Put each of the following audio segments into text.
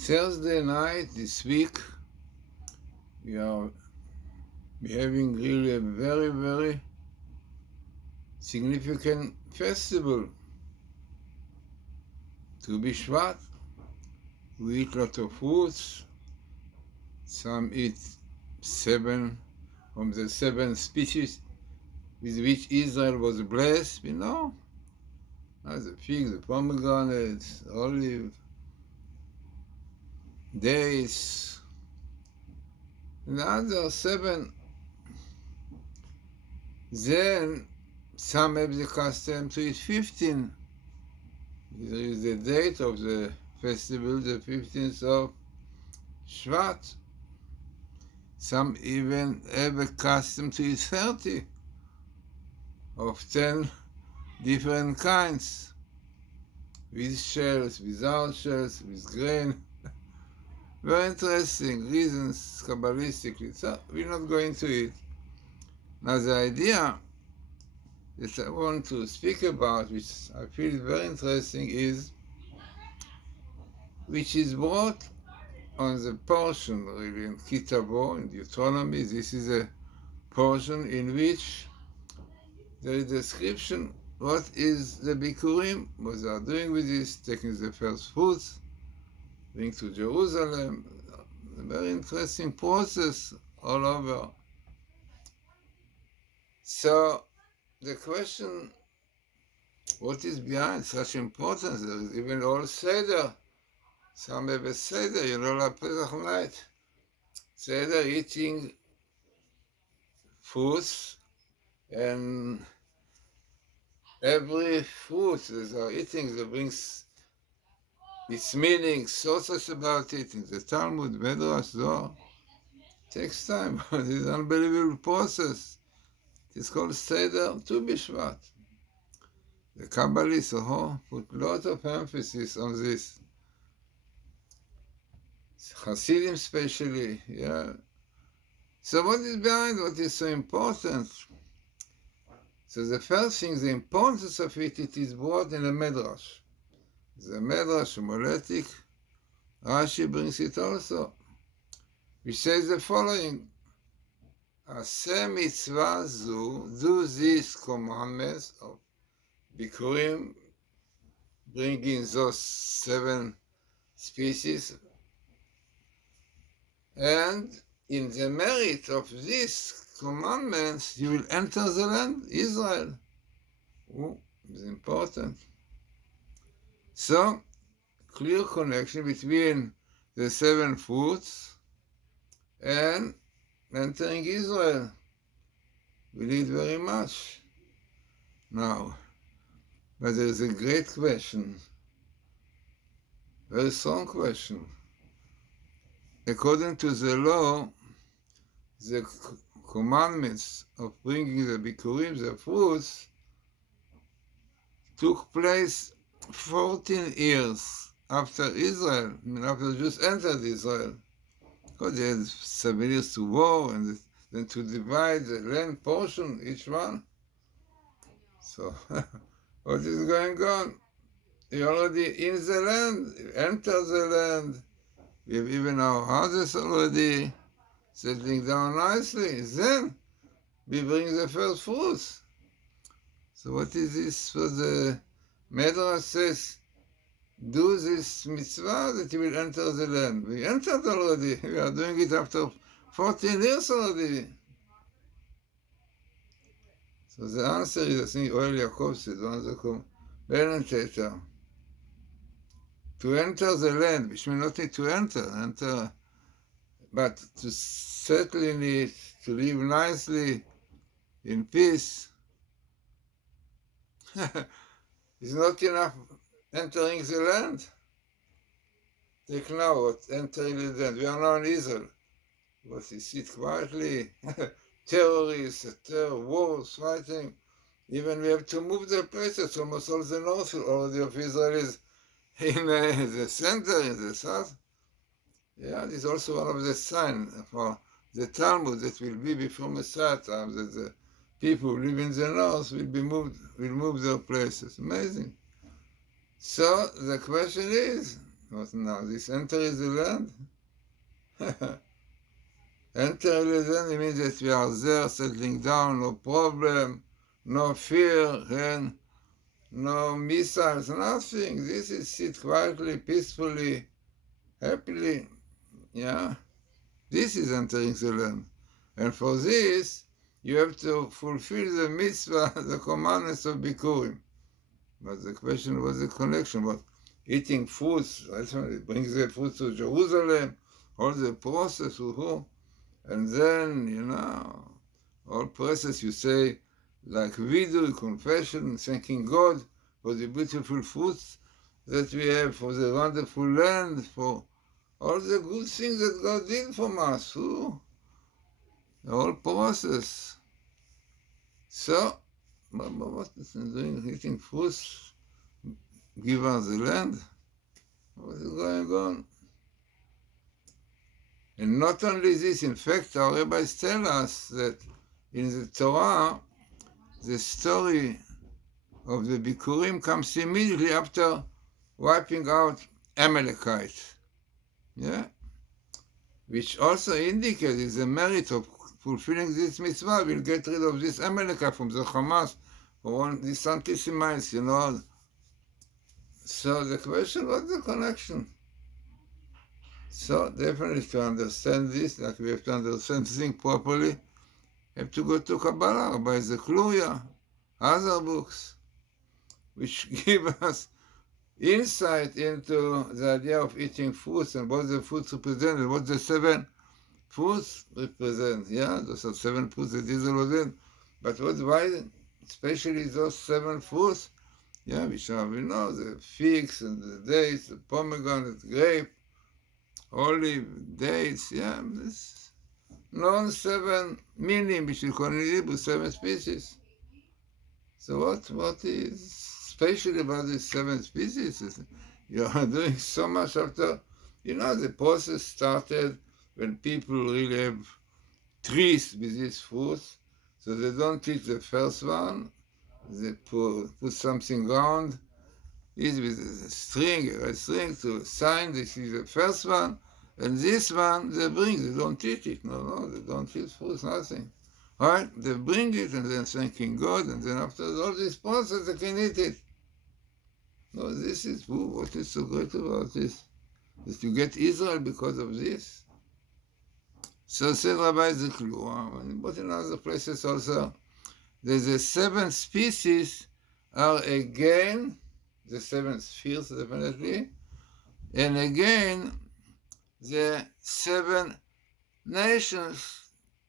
Thursday night this week, we are having really a very, very significant festival. To be shvat, we eat a lot of fruits. Some eat 7 from the 7 species with which Israel was blessed, the fig, the pomegranates, olive, dates, and the other 7. Then some have the custom to eat 15. There is the date of the festival, the 15th of Shvat. Some even have a custom to eat 30 of 10 different kinds, with shells, without shells, with grain. Very interesting reasons Kabbalistically. So we're not going to it. Now the idea that I want to speak about, which I feel very interesting, which is brought on the portion really in Kitabo, in Deuteronomy. This is a portion in which there is a description what is the Bikurim, what they are doing with this, taking the first fruits, bring to Jerusalem. A very interesting process all over. So the question, what is behind such importance? There is even all Seder. Some have a Seder, like Pesach night. Seder, eating fruits, and every fruit that they are eating, that brings its meaning, sources about it in the Talmud, Medrash, Zohar. Takes time, but it's an unbelievable process. It's called Seder to be Shvat. The Kabbalists put a lot of emphasis on this. Hasidim especially, yeah. So what is behind what is so important? So the first thing, the importance of it is brought in a Medrash. The Medrash, Moletic, Rashi brings it also, which says the following: Aseh mitzvah zu, do these commandments of Bikurim, bringing those 7 species, and in the merit of these commandments you will enter the land, Israel. It's important. So, clear connection between the 7 fruits and entering Israel. We need very much. Now, but there is a great question, very strong question. According to the law, the commandments of bringing the Bikurim, the fruits, took place 14 years after Israel, after the Jews entered Israel. Because they had 7 years to war and then to divide the land portion, each one. So, what is going on? You're already in the land, you enter the land. We have even our houses already settling down nicely. Then we bring the first fruits. So what is this for the Medrash says? Do this mitzvah that you will enter the land. We entered already. We are doing it after 14 years already. So the answer is, I think Oel Yaakov said, one of the commentators, to enter the land, which means not to enter, but to settle in it, to live nicely, in peace. It's not enough entering the land. Take now what entering the land. We are now in Israel. But you sit quietly, terrorists, wars, fighting. Even we have to move the places. Almost all the north already of Israel is in the center, in the south. Yeah, this is also one of the signs for the Talmud that will be before Messiah time, that the people who live in the north will move their places. Amazing. So the question is, What now? This enter is the land? Enter the land, it means that we are there, settling down, no problem, no fear, and no missiles, nothing. This is sit quietly, peacefully, happily. Yeah? This is entering the land. And for this, you have to fulfill the mitzvah, the commandments of Bikurim. But the question was the connection, but eating foods, it brings the food to Jerusalem, all the process, and then, all process you say, like vidui, confession, thanking God for the beautiful foods that we have, for the wonderful land, for all the good things that God did for us, the whole process. So, what is it doing? Eating fruits, give us the land? What is going on? And not only this, in fact, our rabbis tell us that in the Torah, the story of the Bikurim comes immediately after wiping out Amalekites. Yeah? Which also indicates the merit of fulfilling this mitzvah will get rid of this Amalekite from the Hamas, or these anti-Semites, So the question, what's the connection? So definitely to understand this, like we have to understand things properly, have to go to Kabbala, by the Kluya, other books, which give us insight into the idea of eating foods and what the foods represent and what the 7 foods represent. Yeah, those are 7 foods that Israel was in. But why especially those 7 foods? Yeah, which are, the figs and the dates, the pomegranate, grape, olive, dates, this known 7 minim, which you call in Hebrew 7 species. So what is special about these 7 species? You are doing so much after, the process started when people really have trees with these fruits, so they don't eat the first one, they put something round, with a red string to sign this is the first one, and this one they don't eat it. No, they don't eat fruits, nothing. Right? They bring it and then thanking God, and then after all this process they can eat it. No, this is what is so great about this. That you get Israel because of this. So said Rabbi Zeklu, but in other places also, there's the 7 species are again, the 7 spheres definitely, and again, the 7 nations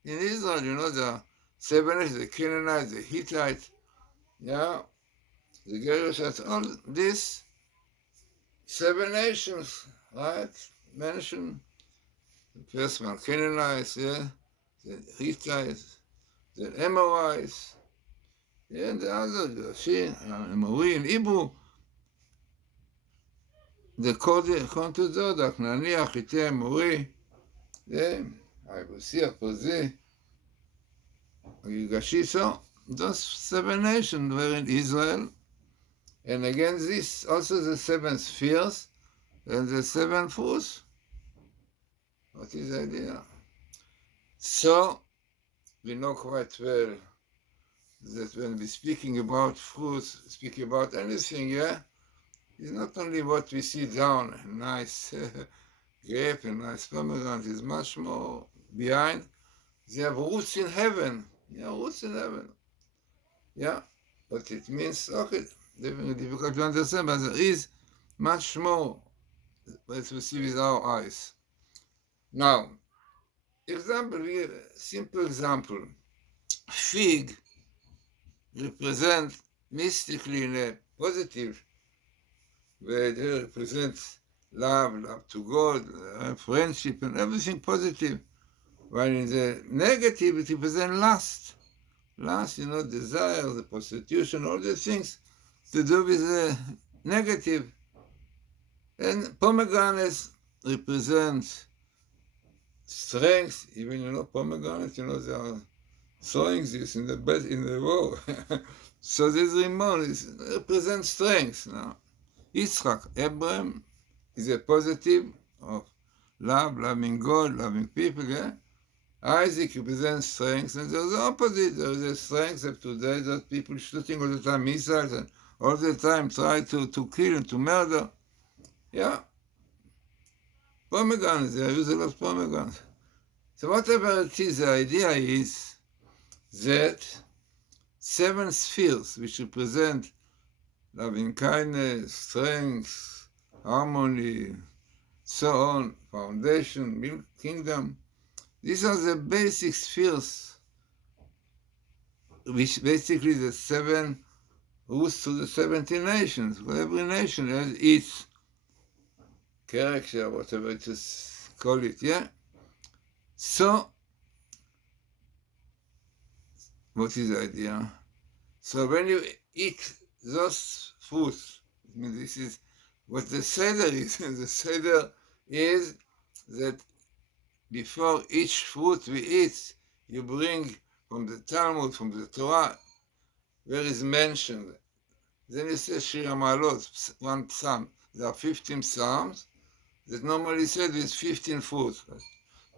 in Israel, the 7 nations, the Canaanites, the Hittites, the Gerushites, all these 7 nations, right, mentioned. The first one, Canaanites, the Hittites, the Amorites, and the other, the Amori and Hebrew, the according to Zodok, Naniach, Hittite, Amori, the Ibusi, Apozi, Gigashi, so those 7 nations were in Israel, and again this, also the 7 spheres, and the 7 fruits. What is the idea? So, we know quite well that when we're speaking about fruits, speaking about anything, it's not only what we see down, a nice grape, a nice pomegranate, is much more behind. They have roots in heaven. Roots in heaven. But it means, okay, definitely difficult to understand, but there is much more that we see with our eyes. Now, simple example. Fig represent mystically in a positive way. They represent love to God, friendship, and everything positive. While in the negative, it represents lust. Lust, desire, the prostitution, all the things to do with the negative. And pomegranates represent strength. Even, pomegranates, they are sowing this in the war. So this rimon represents strength. Yitzchak, Abraham, is a positive of love, loving God, loving people, yeah? Isaac represents strength, and there's the opposite. There is a strength of today that people shooting all the time missiles and all the time try to kill and to murder. Yeah. Pomegranates, they use a lot of pomegranates. So whatever it is, the idea is that 7 spheres, which represent loving kindness, strength, harmony, so on, foundation, kingdom, these are the basic spheres, which basically the 7 roots to the 70 nations. Every nation has its character, whatever it is, call it, yeah? So, what is the idea? So when you eat those foods, I mean, this is what the Seder is. The Seder is that before each fruit we eat, you bring from the Talmud, from the Torah, where is mentioned. Then you say Shir HaMa'alot, one psalm. There are 15 psalms that normally said with 15 fruits.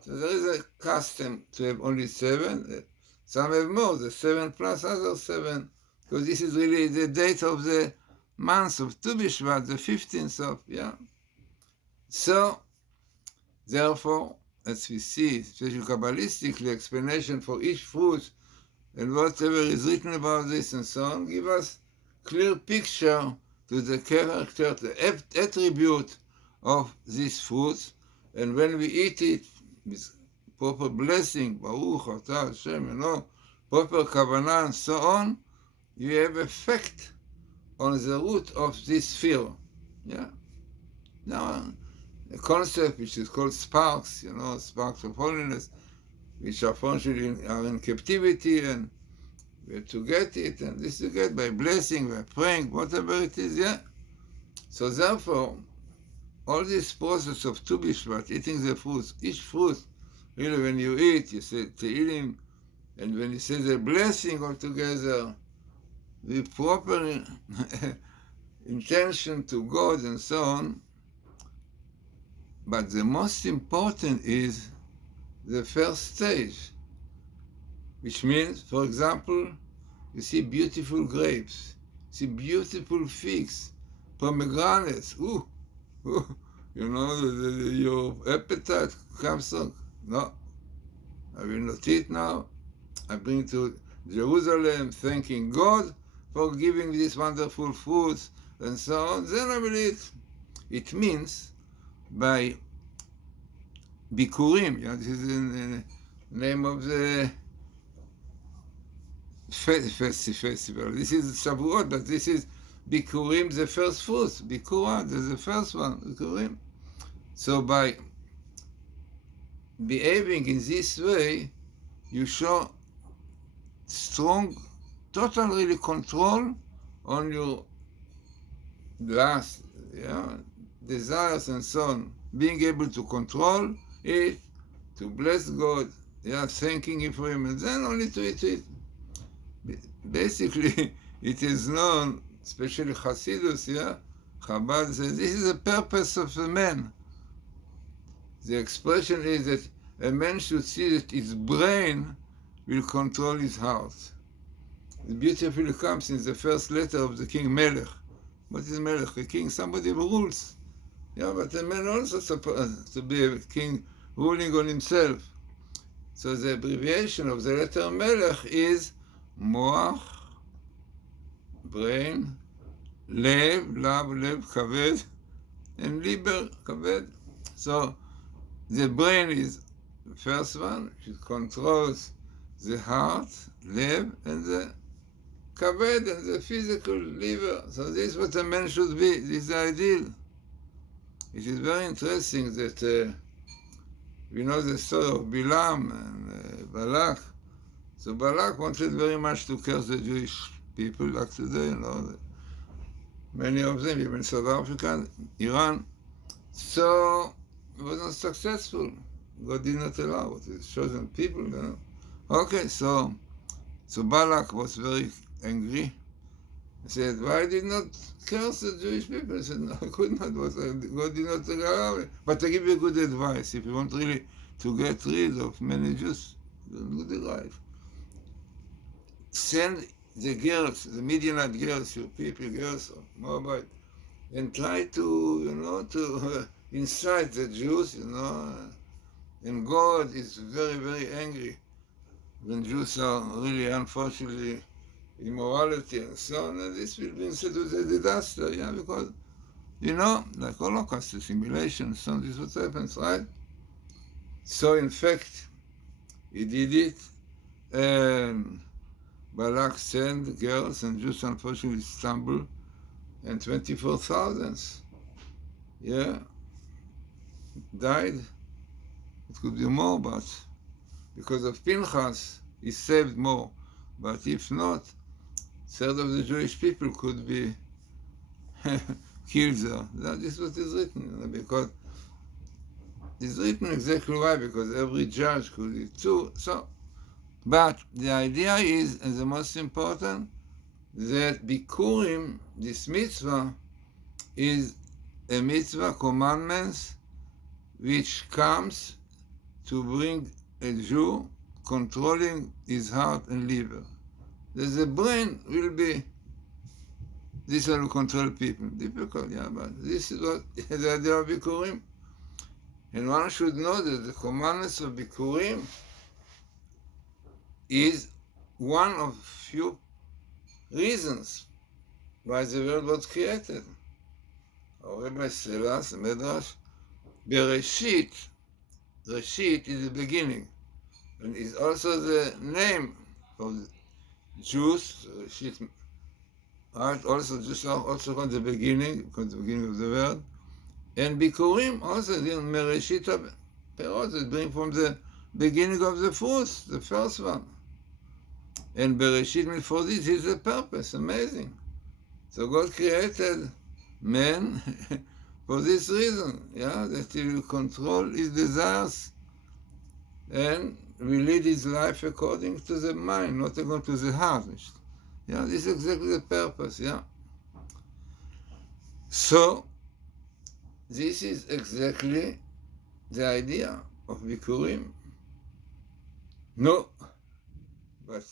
So there is a custom to have only 7. Some have more, the 7 plus other 7, because this is really the date of the month of Tu B'Shvat, the 15th of, yeah. So, therefore, as we see, especially Kabbalistically, explanation for each fruit and whatever is written about this and so on, give us clear picture to the character, the attribute of these fruits, and when we eat it with proper blessing, Baruch Atah Hashem, proper kavanah and so on, you have effect on the root of this fear. Yeah. Now, a concept which is called sparks, sparks of holiness, which are functionally are in captivity, and we have to get it, and this you get by blessing, by praying, whatever it is, yeah. So therefore, all this process of Tu B'Shvat, eating the fruits, each fruit, really when you eat, you say Tehillim, and when you say the blessing altogether, with proper intention to God and so on. But the most important is the first stage, which means, for example, you see beautiful grapes, you see beautiful figs, pomegranates, your appetite comes on. No, I will not eat now. I bring to Jerusalem, thanking God for giving these wonderful foods and so on. Then I will eat. It means by Bikurim, this is the name of the festival. This is Shavuot, but this is Bikurim, the first fruits. Bikurah, that's the first one, Bikurim. So by behaving in this way, you show strong, total really control on your lust, desires and so on. Being able to control it, to bless God, thanking Him for Him, and then only to eat it. Basically, it is known, especially Hasidus, Chabad says, this is the purpose of a man. The expression is that a man should see that his brain will control his heart. It beautifully comes in the first letter of the king Melech. What is Melech? A king, somebody who rules. But a man also supposed to be a king ruling on himself. So the abbreviation of the letter Melech is Moach, brain, Lev, Kaved, and Liber, Kaved. So the brain is the first one, which controls the heart, Lev, and the Kaved, and the physical liver. So this is what a man should be. This is the ideal. It is very interesting that we know the story of Bilam and Balak. So Balak wanted very much to curse the Jewish people, like today, many of them, even South Africa, Iran. So it was not successful. God did not allow it. His chosen people, Okay, so Balak was very angry, He said, why did not curse the Jewish people? He said, no, I could not, but God did not allow it. But I give you good advice. If you want really to get rid of many Jews, good advice. Send the girls, the Midianite girls, your people, girls of Moabite, and try to, to incite the Jews, and God is very, very angry when Jews are really, unfortunately, immorality and so on, and this will be instead of the disaster, because, like Holocaust, assimilation, so this is what happens, right? So, in fact, he did it, and Balak sent girls, and Jews unfortunately stumbled, and 24,000, died. It could be more, but because of Pinchas, he saved more. But if not, third of the Jewish people could be killed there. That is what is written, because it's written exactly why, because every judge could do too. So, but the idea is, and the most important, that Bikurim, this mitzvah, is a mitzvah commandments which comes to bring a Jew controlling his heart and liver. The brain will be, this will control people. Difficult, but this is what the idea of Bikurim. And one should know that the commandments of Bikurim is one of few reasons why the world was created. Our Rabbi tells us, the Medrash, Bereshit, Reshit is the beginning, and is also the name of the Jews. Reshit, right? Also, Jews are also from the beginning, because the beginning of the world. And Bikurim also, Mereshit Perot, is being from the beginning of the fruits, the first one. And Bereshit, for this is the purpose, amazing. So God created man for this reason, that he will control his desires and will lead his life according to the mind, not according to the heart. This is exactly the purpose, So, this is exactly the idea of Bikurim. No, but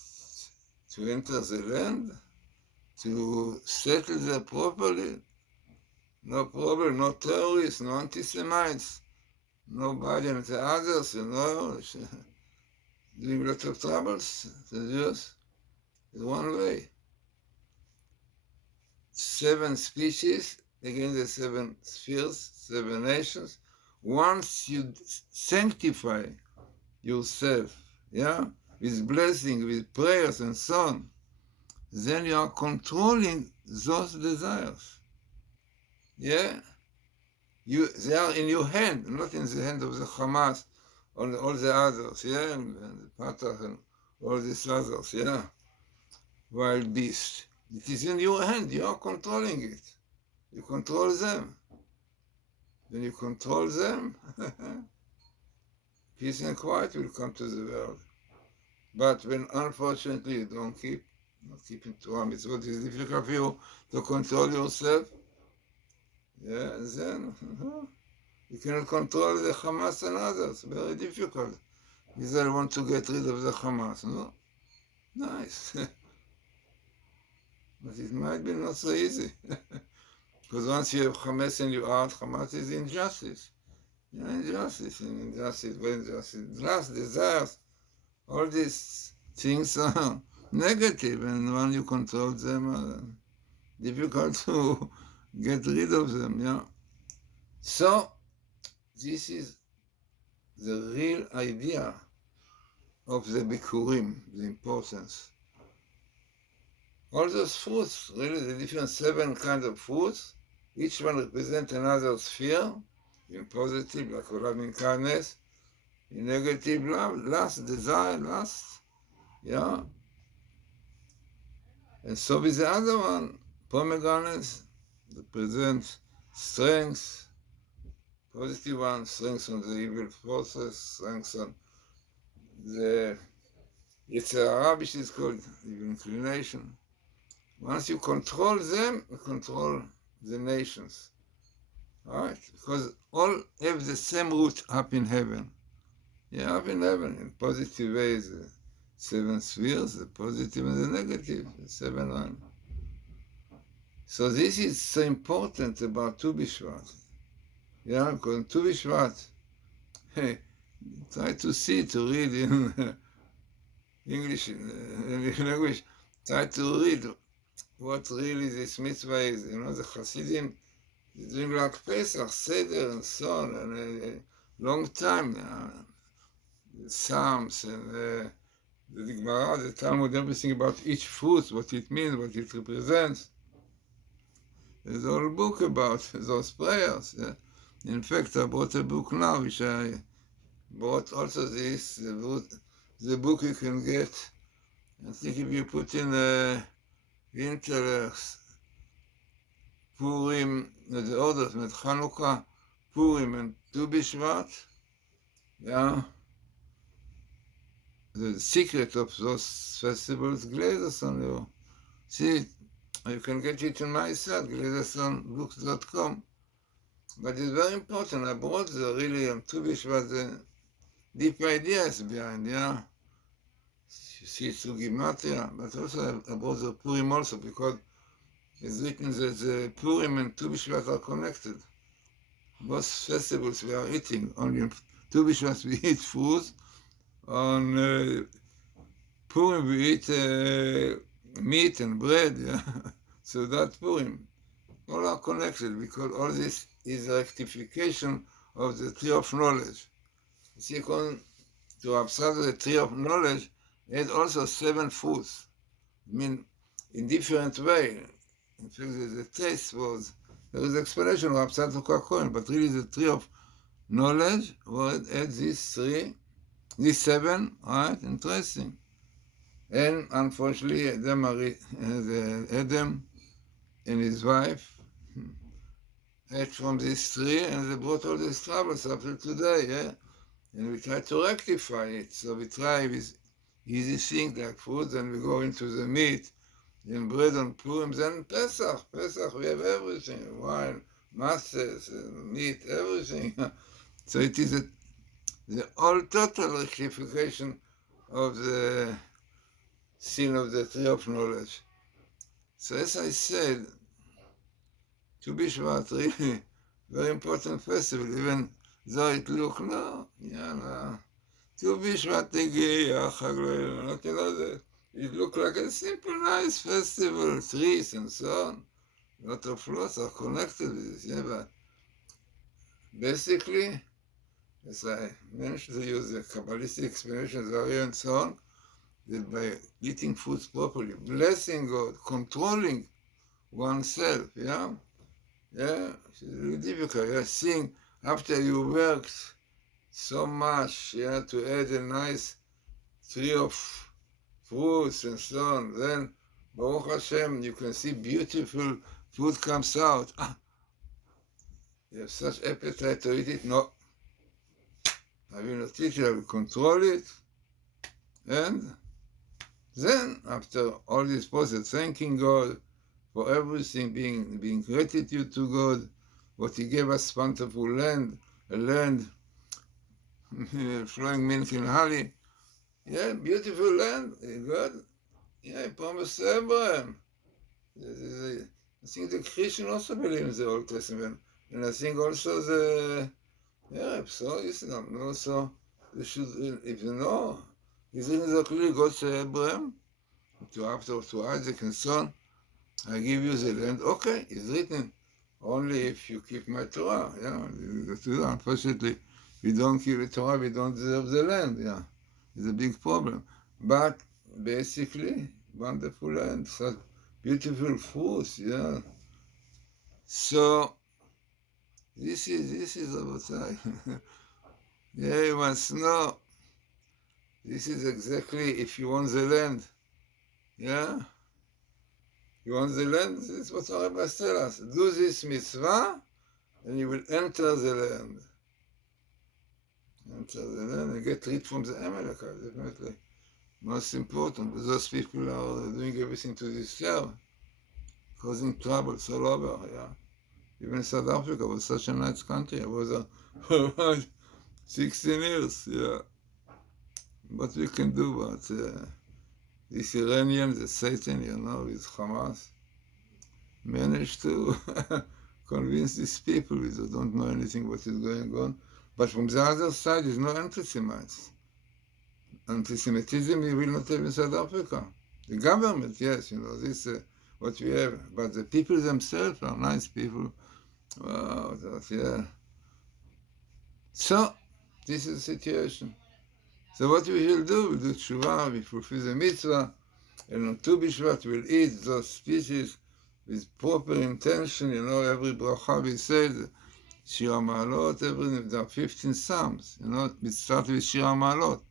to enter the land, to settle there properly, no problem, no terrorists, no anti-Semites, nobody and the others, doing lots of troubles, the Jews, is one way. 7 species, again the 7 spheres, 7 nations. Once you sanctify yourself, with blessing, with prayers and so on, then you are controlling those desires. They are in your hand, not in the hand of the Hamas or all the others, and the Fatah and all these others, wild beasts. It is in your hand, you are controlling it. You control them. When you control them, peace and quiet will come to the world. But when unfortunately you don't not keeping Torah mitzvot, it's difficult for you to control yourself, then you cannot control the Hamas and others. Very difficult. Israel want to get rid of the Hamas, no? Nice. But it might be not so easy. Because once you have Hamas in your heart, Hamas is injustice. Injustice, lust, desires, all these things are negative, and when you control them, difficult to get rid of them, So, this is the real idea of the Bikurim, the importance. All those fruits, really the different 7 kinds of fruits, each one represents another sphere, in positive, like loving kindness, in negative, love, lust, desire, lust, And so with the other one, pomegranates represent strength, positive one, strength on the evil forces, strength on the Yetzer Hara, which is called evil inclination. Once you control them, you control the nations. All right? Because all have the same root up in heaven. Yeah, up in heaven, in positive ways, the 7 spheres, the positive and the negative, the 7 realms. So this is so important about Tu B'Shvat. Yeah, because in Tu B'Shvat, hey, try to see, to read in English language, try to read what really this mitzvah is. You know, the Hasidim, they're doing like Pesach, Seder, and so on, and a long time now. The Psalms and the Gemara, the Talmud, everything about each fruit, what it means, what it represents. There's a whole book about those prayers. Yeah? In fact, I bought a book now, which I bought also this, the book you can get. I think if you put in winter, Purim, the orders, with Chanukah, Purim, and Tu B'Shvat, yeah, the secret of those festivals, Glazerson, you see it. You can get it in my site, glazersonbooks.com. But it's very important. I brought the really Tu B'Shvat, the deep ideas behind, yeah. You see it through Gematria, but also I brought the Purim also because it's written that the Purim and Tu B'Shvat are connected. Both festivals we are eating. Only on Tu B'Shvat we eat food. On Purim we eat meat and bread. Yeah? So that's Purim. All are connected because all this is a rectification of the tree of knowledge. You see, according to observe the tree of knowledge, it also 7 fruits. I mean, in different way. In fact, the taste was, there was explanation of Absat Cohen, but really the tree of knowledge was at these 7, right? Interesting. And unfortunately, Adam and his wife ate from this tree, and they brought all these troubles up to today, yeah? And we try to rectify it. So we try with easy things like food, and we go into the meat, and bread on Purim, then Pesach, we have everything, wine, masses, meat, everything. So it is the all total rectification of the sin of the tree of knowledge. So as I said, Tu B'Shvat, really very important festival, even though it look, no, Tu B'Shvat Negiah, Chag Lo, not you know that. It looked like a simple, nice festival, trees and so on. A lot of floats are connected with this, yeah, but basically, as I mentioned to you, the Kabbalistic explanations are here and so on, that by eating foods properly, blessing God, controlling oneself, yeah, it's really difficult, yeah, seeing after you worked so much, yeah, to add a nice tree of fruits and so on, then Baruch Hashem, you can see beautiful food comes out. You have such appetite to eat it. No, I will not eat it, I will control it. And then, after all this process, thanking God for everything, being gratitude to God, what He gave us, bountiful land, a land flowing milk and honey. Yeah, beautiful land, God. Yeah, He promised to Abraham. I think the Christian also believe in the Old Testament. And I think also the Arab, so Islam, also they should, if you know, it's written that clearly God said Abraham, to Isaac and so on, I give you the land. Okay, it's written, only if you keep my Torah, yeah. Unfortunately, we don't keep the Torah, we don't deserve the land, yeah. It's a big problem. But basically, wonderful land, such beautiful fruits, yeah. So, this is about yeah, you must know, this is exactly if you want the land, yeah? You want the land, this is what our Rabbi tells us. Do this mitzvah, and you will enter the land. Enter the land and get rid from the Amalekites, definitely. Most important, those people are doing everything to disturb. causing troubles all over, yeah. Even South Africa was such a nice country. I was there for about 16 years, yeah. What we can do, but this Iranian, the Satan, with Hamas, managed to convince these people who don't know anything what is going on. But from the other side, there's no anti-Semites. Anti-Semitism we will not have in South Africa. The government, yes, this what we have. But the people themselves are nice people. Wow, yeah. So, this is the situation. So what we will do, we'll do shvat, we fulfill the mitzvah, and on Tu B'Shvat we'll eat those species with proper intention, every bracha we say, Shir HaMa'alot, there are 15 psalms, we start with Shir HaMa'alot,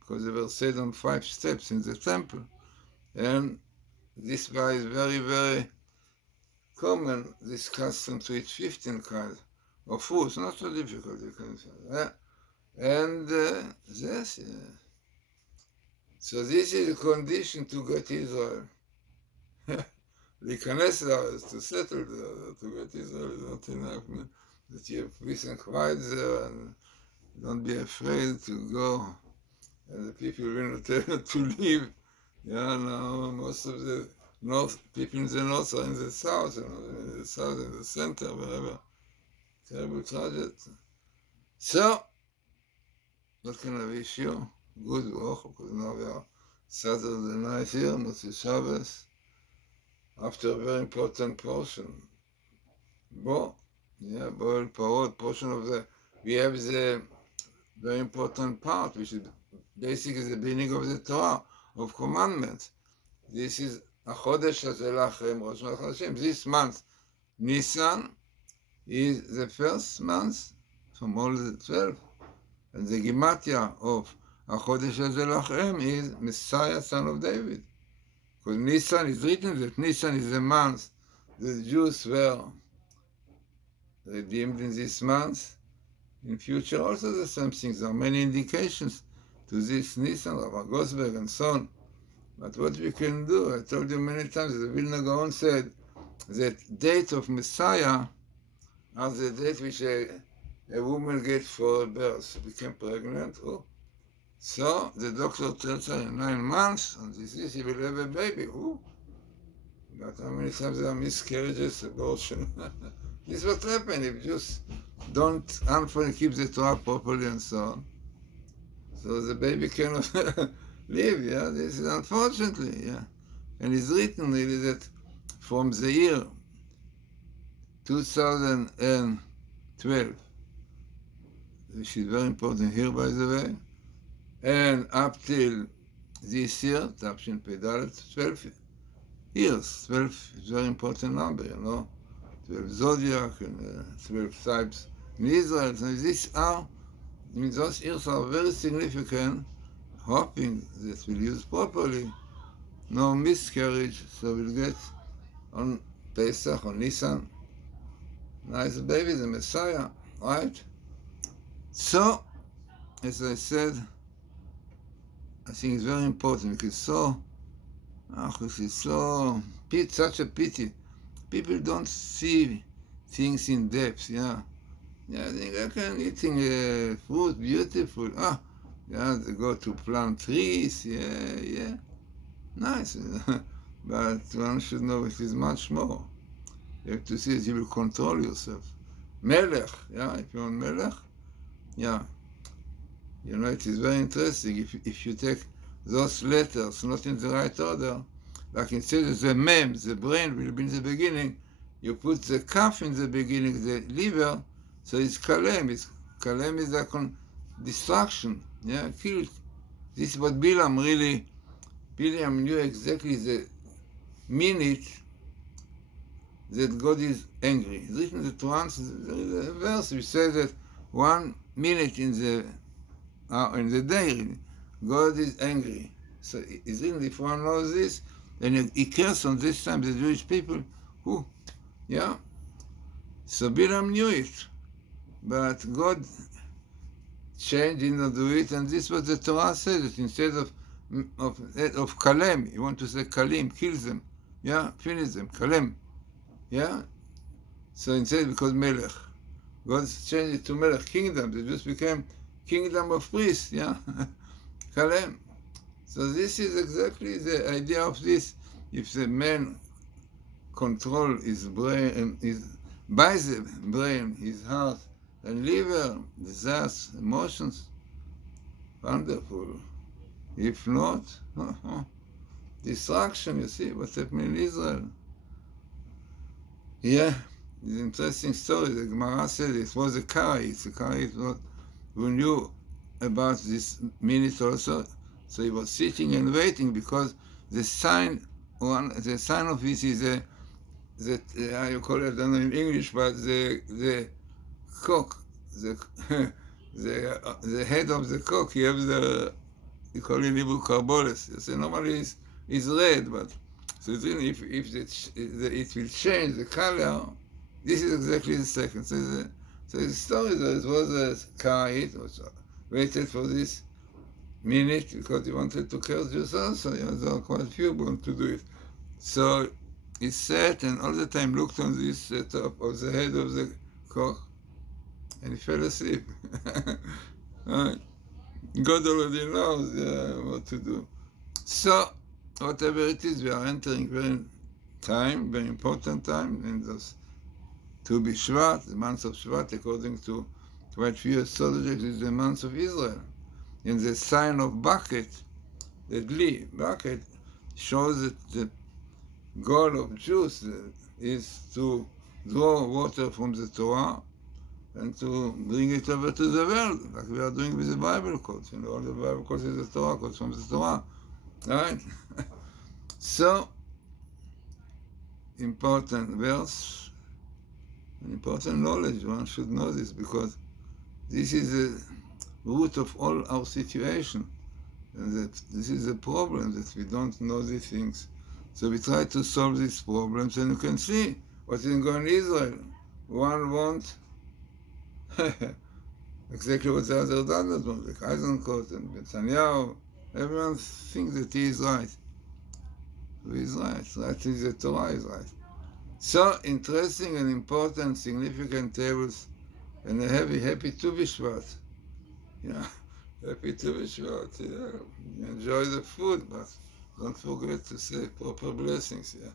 because they were said on 5 steps in the temple. And this guy is very, very common, this custom to eat 15 kinds of fruits, not so difficult, you can say. And this, so this is the condition to get Israel. להיכנס לארץ, to settle there, to get Israel is not enough. That you have peace and quiet there, and don't be afraid to go, and the people will not tell you to leave. Yeah, now most of the people in the north are in the south, in the south, in the center, wherever. Terrible tragedy. So, what can I wish you? Good work, because now we are Saturday night here, Motzei Shabbos, after a very important portion. Boiled parot, portion of we have the very important part, which is basically the beginning of the Torah, of commandments. This is Chodesh Hazeh Lachem, Rosh Hashanah. This month, Nisan, is the first month from all the 12. And the Gematria of Chodesh Hazeh Lachem is Messiah, son of David. Because Nisan is written that Nisan is the month the Jews were redeemed in this month. In future also the same things. There are many indications to this Nisan, Rabbi Gosberg and so on. But what we can do, I told you many times, the Vilna Gaon said that date of Messiah are the date which a woman gets for a birth. She became pregnant. So the doctor tells her in 9 months, and she will have a baby. But how many times there are miscarriages, abortion? This is what happens if Jews don't keep the Torah properly and so on. So the baby cannot live, yeah? This is unfortunately, yeah. And it's written really that from the year 2012, which is very important here, by the way, and up till this year, Tafshin Pedal, 12 years. 12 is a very important number, 12 zodiac and 12 types in Israel. So those years are very significant, hoping that we'll use properly, no miscarriage, so we'll get on Pesach, on Nisan, nice baby, the Messiah, right? So, as I said, I think it's very important because it's such a pity. People don't see things in depth, yeah. Yeah, I think eating fruit, beautiful. They go to plant trees, yeah. Nice. But one should know it is much more. You have to see that you will control yourself. Melech, yeah, if you want melech, yeah. It is very interesting if you take those letters not in the right order, like instead of the mem, the brain will be in the beginning, you put the kaf in the beginning, the liver, so it's kalem. Kalem is like destruction, yeah, killed. This is what Bilam knew exactly the minute that God is angry. It's written that once, there is a verse which says that 1 minute in the day, God is angry. So it's written, if one knows this, then he cares on this time the Jewish people, yeah. So Bilam knew it, but God changed, did not do it, and this was the Torah says that instead of kalem, you want to say kalim, kill them, yeah, finish them, kalem. Yeah? So instead, because Melech, God changed it to Melech, kingdom. They just became kingdom of priests, yeah? Kalem. So this is exactly the idea of this. If the man control his brain, and his, by the brain, his heart and liver, desires, emotions, wonderful. If not, destruction, you see what happened in Israel. Yeah, it's an interesting story. The Gemara said it was a Karaite. The Karaite who knew about this minute also. So he was sitting and waiting because the sign of this is how you call it, I don't know in English, but the cock, the the head of the cock, you have you call it in Hebrew carbolis. You say normally it's red, but so if it will change the color, this is exactly the second. So the story that it was a Karaite which waited for this minute because he wanted to kill Jews also. There are quite few want to do it. So he sat and all the time looked on this top of the head of the cock, and he fell asleep. God already knows what to do. So, whatever it is, we are entering very important time, in those to be Shvat, the month of Shvat, according to quite few astrologers, is the month of Israel. And the sign of bucket, the bucket, shows that the goal of Jews is to draw water from the Torah and to bring it over to the world, like we are doing with the Bible quotes. All the Bible quotes is the Torah, quotes from the Torah. Right? So, important verse, important knowledge. One should know this because this is the root of all our situation. And this is the problem, that we don't know these things. So we try to solve these problems, and you can see what is going on in Israel. One wants exactly what the other doesn't want, like Eisenkot and Netanyahu. Everyone thinks that he is right. Who is right? Right is the Torah is right. So interesting and important, significant tables, and a happy Tu B'Shvat. Yeah, happy Tu B'Shvat. Yeah, enjoy the food, but don't forget to say proper blessings. Yeah.